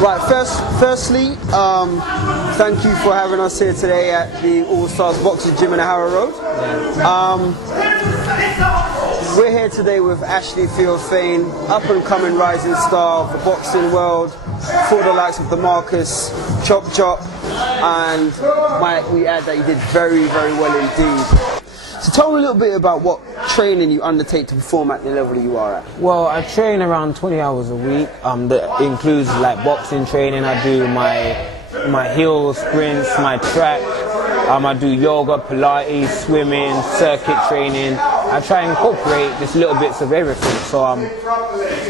Right, firstly, thank you for having us here today at the All Stars Boxing Gym in Harrow Road. We're here today with Ashley Theophane, up-and-coming rising star of the boxing world, for the likes of DeMarcus, Chop Chop, and might we add that you did very, very well indeed. So tell me a little bit about what training you undertake to perform at the level that you are at. Well, I train around 20 hours a week. That includes like boxing training. I do my hill sprints, my track. I do yoga, Pilates, swimming, circuit training. I try and incorporate just little bits of everything. So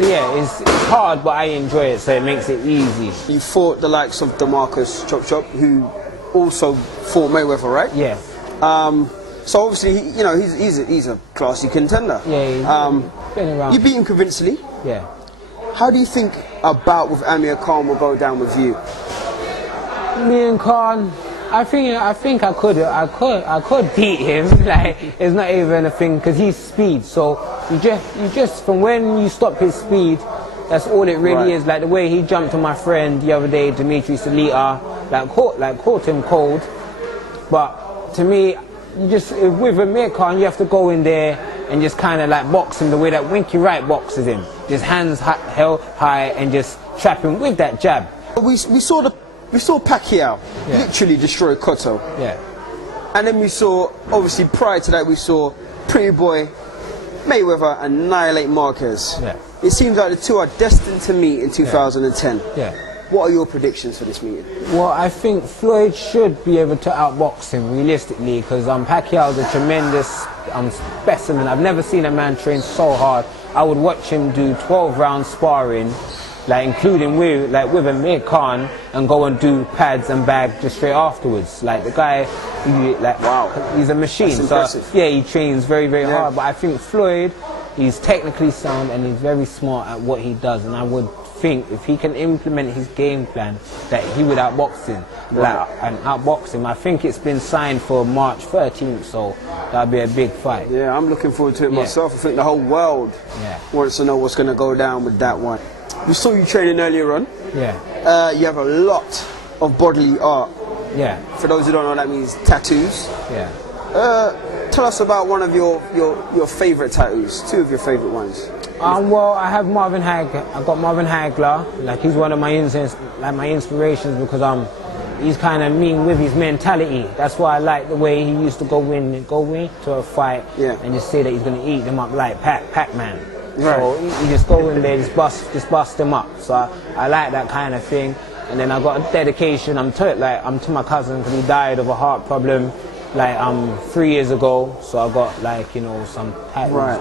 yeah, it's hard, but I enjoy it, so it makes it easy. You fought the likes of DeMarcus Chop Chop, who also fought Mayweather, right? Yeah. So obviously, he's a classy contender. Yeah, he's been around. You beat him convincingly. Yeah. How do you think a bout with Amir Khan will go down with you? Me and Khan, I think I could beat him. Like, it's not even a thing because he's speed. So you just from when you stop his speed, that's all it really is. Like the way he jumped on my friend the other day, Dimitri Salita, caught him cold. But to me, with Amir Khan, you have to go in there and just kind of like box him the way that Winky Wright boxes him. Just hands held high and just trap him with that jab. We saw Pacquiao literally destroy Cotto. Yeah. And then we saw, obviously prior to that, we saw Pretty Boy Mayweather annihilate Marquez. Yeah. It seems like the two are destined to meet in 2010. Yeah. What are your predictions for this meeting? Well, I think Floyd should be able to outbox him realistically because Pacquiao is a tremendous specimen. I've never seen a man train so hard. I would watch him do 12-round sparring, like including with Amir Khan, and go and do pads and bag just straight afterwards. Like the guy, he's a machine. That's impressive. So yeah, he trains very, very hard. But I think Floyd, he's technically sound and he's very smart at what he does, and I would think if he can implement his game plan that he would outbox him. I think it's been signed for March 13th, so that'll be a big fight. Yeah, I'm looking forward to it myself. I think the whole world wants to know what's going to go down with that one. We saw you training earlier on. Yeah. You have a lot of bodily art. Yeah. For those who don't know, that means tattoos. Yeah. Tell us about one of your favourite tattoos, two of your favourite ones. Well, I have Marvin Hagler. I got Marvin Hagler. Like he's one of my inspirations because he's kind of mean with his mentality. That's why I like the way he used to go in to a fight and just say that he's going to eat them up like Pac-Man. Right. So you just go in there, just bust them up. So I like that kind of thing. And then I got a dedication. I'm to my cousin because he died of a heart problem 3 years ago. So I got some tattoos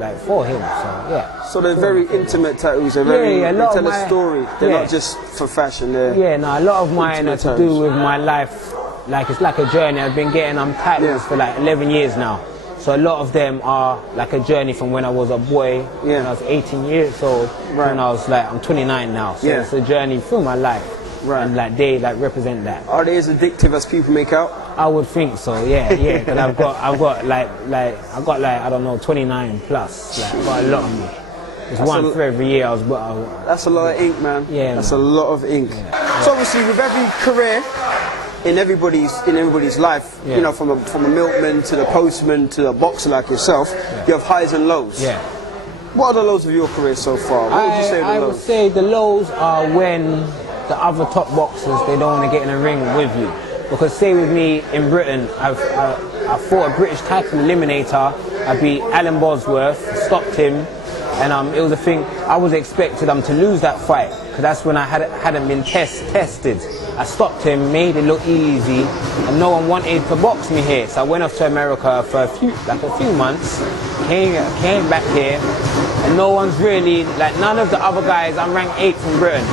that for him. So yeah. So they're very intimate tattoos. They're they tell a story. They're not just for fashion. A lot of mine are to do with my life. Like it's like a journey. I've been getting tattoos for 11 years now. So a lot of them are like a journey from when I was a boy, when I was 18 years old, when I was I'm 29 now. So it's a journey through my life. Right. And they represent that. Are they as addictive as people make out? I would think so, yeah. Because I've got I don't know, 29 plus. I've got a lot of me. There's one for every year. That's a lot of ink, man. Yeah. That's a lot of ink. Yeah. So obviously, with every career in everybody's life, from a milkman to the postman to a boxer like yourself, you have highs and lows. Yeah. What are the lows of your career so far? What would you say are the lows? I would say the lows are when the other top boxers, they don't want to get in a ring with you. Because say with me in Britain, I fought a British title eliminator. I beat Alan Bosworth, stopped him, and it was a thing. I was expected to lose that fight because that's when I hadn't been tested. I stopped him, made it look easy, and no one wanted to box me here. So I went off to America for a few months, came back here, and no one's really none of the other guys. I'm ranked 8th in Britain.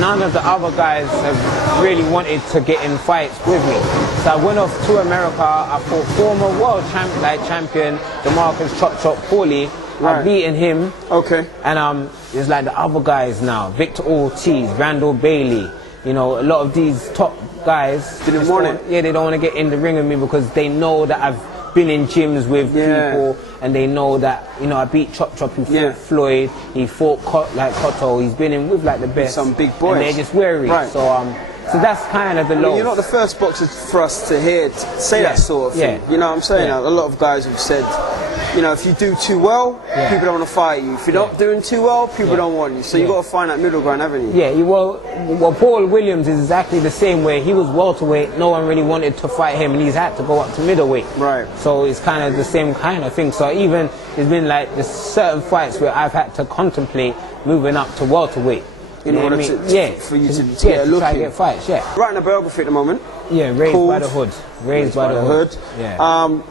None of the other guys have really wanted to get in fights with me. So I went off to America. I fought former world champion DeMarcus Chop Paulie. I've beaten him. Okay. And there's the other guys now. Victor Ortiz, Randall Bailey. A lot of these top guys didn't want it. Yeah, they don't want to get in the ring with me because they know that I've been in gyms with people, and they know that, you know, I beat Chop Chop, he fought Floyd, he fought Cotto, he's been in with like the best. Some big boys. And they're just wary. Right. So that's kind of the low. You're not the first boxer for us to hear say that sort of thing. You know what I'm saying? A lot of guys have said, you know, if you do too well, people don't want to fight you. If you're not doing too well, people don't want you. So you've got to find that middle ground, haven't you? Yeah, well, Paul Williams is exactly the same way. He was welterweight, no one really wanted to fight him, and he's had to go up to middleweight. Right. So it's kind of the same kind of thing. So even there's been like there's certain fights where I've had to contemplate moving up to welterweight. In order for you to get a look try to get fights, Writing a biography at the moment. Yeah, Raised by the Hood. Raised by the Hood. Yeah.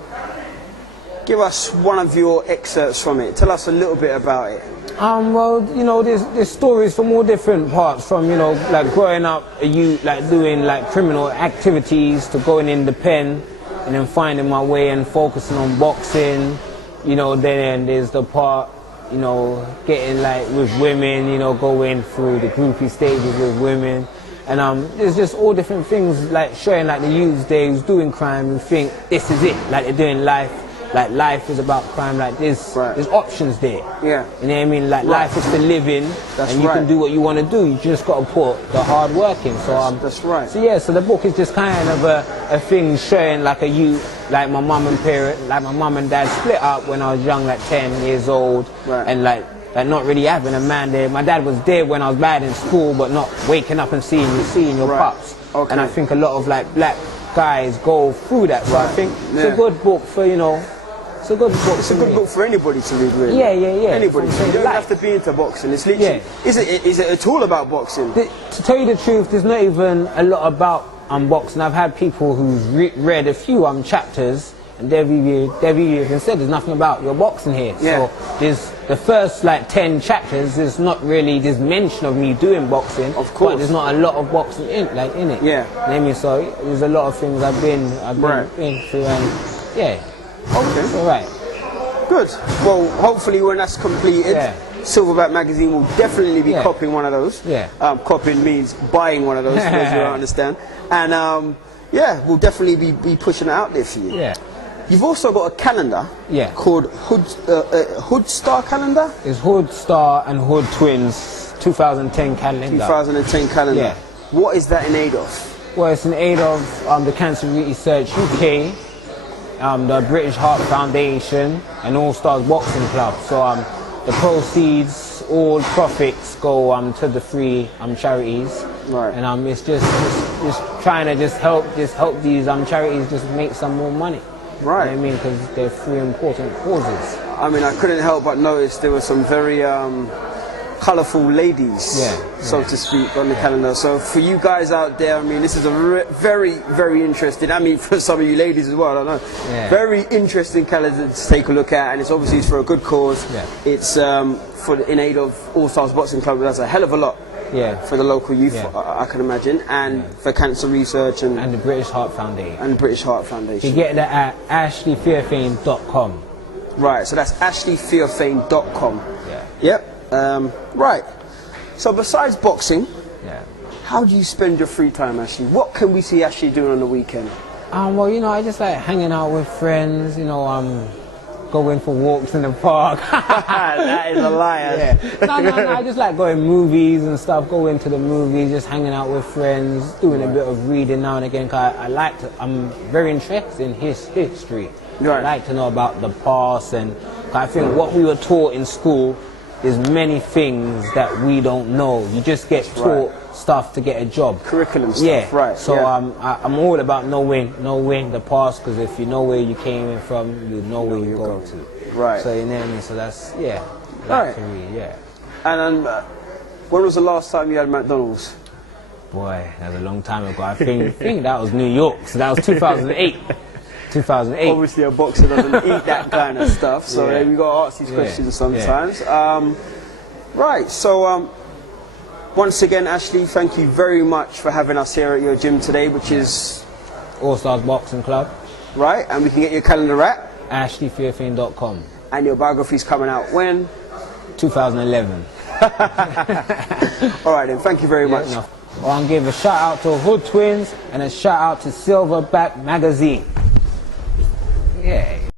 Give us one of your excerpts from it. Tell us a little bit about it. Well, you know, there's stories from all different parts, from, you know, like growing up, like doing like criminal activities, to going in the pen and then finding my way and focusing on boxing. You know, then there's the part, you know, getting like with women, you know, going through the groupie stages with women. And there's just all different things, like showing like the youths there who's doing crime who think this is it, like they're doing life. Like life is about crime, like there's options there. Yeah. You know what I mean? Like life is to live in, and you can do what you want to do. You just got to put the hard work in. So that's right. So yeah, so the book is just kind of a thing showing like a youth, like my mum and dad split up when I was young, like 10 years old, and like not really having a man there. My dad was there when I was bad in school, but not waking up and seeing your pops. Okay. And I think a lot of like black guys go through that. So I think it's a good book for, you know. It's a good book. It's a good book for anybody to read, really. Yeah. Anybody. You don't have to be into boxing. It's literally. Is it at all about boxing? To tell you the truth, there's not even a lot about boxing. I've had people who've read a few chapters, and they've even said there's nothing about your boxing here. Yeah. So there's the first like 10 chapters. There's not really this mention of me doing boxing. Of course. But there's not a lot of boxing in it. Yeah. You know what I mean? So there's a lot of things I've been through, and yeah. Okay. All right. Good. Well, hopefully when that's completed, Silverback magazine will definitely be copying one of those. Yeah. Copying means buying one of those, for those who don't understand. And we'll definitely be pushing it out there for you. Yeah. You've also got a calendar called Hood Star calendar? It's Hood Star and Hood Twins 2010 calendar. 2010 calendar. Yeah. What is that in aid of? Well, it's in aid of the Cancer Research UK, the British Heart Foundation, and All Stars Boxing Club. So the proceeds, all profits go to the three charities. Right. And it's just trying to help these charities just make some more money. Right. You know what I mean? Because they're three important causes. I mean, I couldn't help but notice there were some very colourful ladies, so to speak, on the calendar. So for you guys out there, I mean, this is a very, very interesting, I mean, for some of you ladies as well, I don't know, very interesting calendar to take a look at, and it's obviously for a good cause. It's in aid of All Stars Boxing Club. That's a hell of a lot for the local youth, I can imagine, and for Cancer Research and the British Heart Foundation. And the British Heart Foundation. You get that at ashleytheophane.com. Right, so that's ashleytheophane.com. Yeah. Yep. Right. So besides boxing, how do you spend your free time, Ashley? What can we see Ashley doing on the weekend? Well, you know, I just like hanging out with friends, you know, going for walks in the park. That is a liar. No, I just like going movies and stuff, going to the movies, just hanging out with friends, doing a bit of reading now and again, cause I'm very interested in history. Right. I like to know about the past, and I think what we were taught in school, there's many things that we don't know. You just get taught stuff to get a job. Curriculum stuff, right. So I'm all about knowing the past, because if you know where you came from, you know where you go to. Right. So you know what I mean? So that's, right. And when was the last time you had McDonald's? Boy, that was a long time ago. I think that was New York, so that was 2008. 2008. Obviously a boxer doesn't eat that kind of stuff, so we got to ask these questions sometimes. Right, so once again, Ashley, thank you very much for having us here at your gym today, which is All Stars Boxing Club. Right, and we can get your calendar at ashleytheophane.com. And your biography's coming out when? 2011. All right then, thank you very much. Well, I'll give a shout out to Hood Twins and a shout out to Silverback magazine. Yeah,